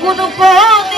Cucudo bom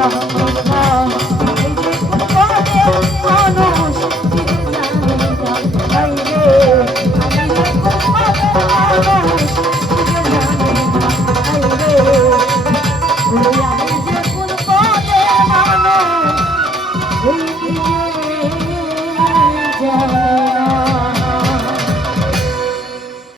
Bye.